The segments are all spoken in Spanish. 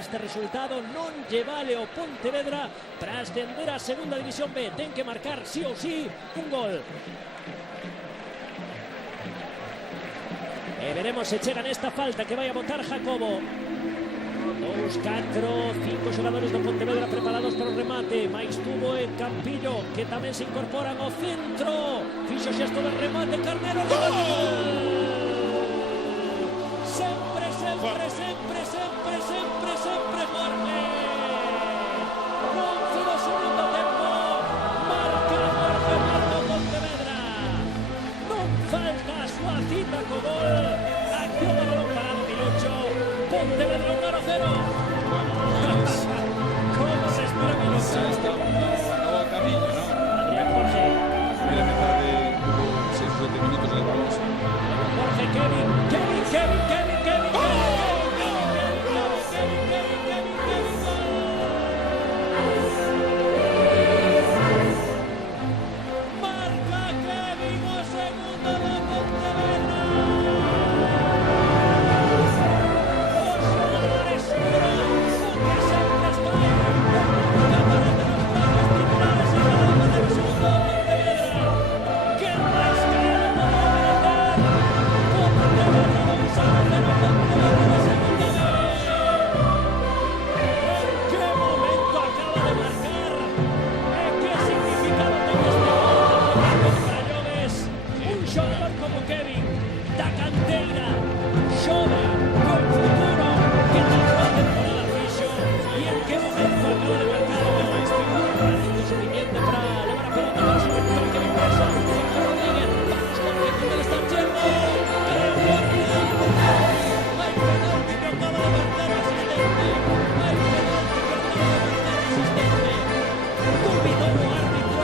Este resultado non lle vale ao Pontevedra para ascender a segunda división B. Ten que marcar sí ou sí un gol. E veremos se chegan esta falta que vai a botar Jacobo. 2, 4, 5 xogadores do Pontevedra preparados para o remate. Mais tuvo en Campillo, que tamén se incorporan ao centro. Fixo xesto de remate Carnero. ¡Gol! Sempre, sempre, sempre, sempre, sempre, sempre Jorge. 11 do segundo tempo. Marca Jorge Marco Pontevedra. Non falta a súa cita co gol. Acción de balón parado Milucho. Pontevedra 1-0. ¿Cómo se espera Milucho? Está un nuevo camino, ¿no? Adrián Jorge. Primera mitad de 6 o 7 minutos del balón. Jorge, Kevin. Marca Kevin o segundo do Pontevedra. Os xogadores seguros, o que sempre está en que aparece nos planos titulares e nada del segundo do Pontevedra. Que máis cara podía merecer? Pontevedra 2-0, Pontevedra na segunda B. En que momento acaba de marcar? E que significado ten este gol para Lloves? Un xogador como Kevin, da canteira, xove, con futuro, que tal cual temporada fixo, e en que momento acaba de marcar o parece suficiente para levar a pelota para su para Kevin Presa, Jorge Rodríguez, vamos Jorge, que te está yendo, creo que hay penalti que acaba de marcar el asistente, hay penalti que acaba de marcar el asistente, dubitó o árbitro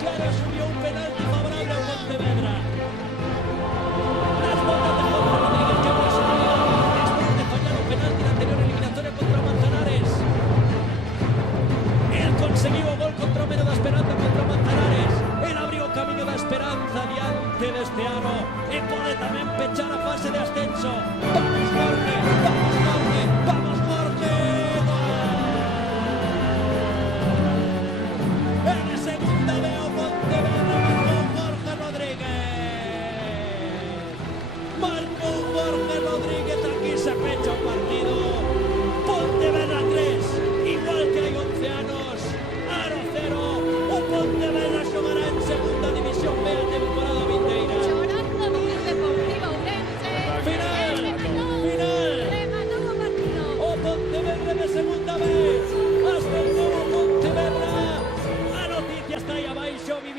claro, subió un penalti favorable a Pontevedra. Las botas de Jorge Rodríguez que abre su liga después de fallar un penalti en la anterior eliminatoria contra Manzanares. El conseguiu o gol contra o Meno da Esperanza contra Manzanares. El abriu o camiño da esperanza diante deste ano e pode tamén pechar a fase de ascenso.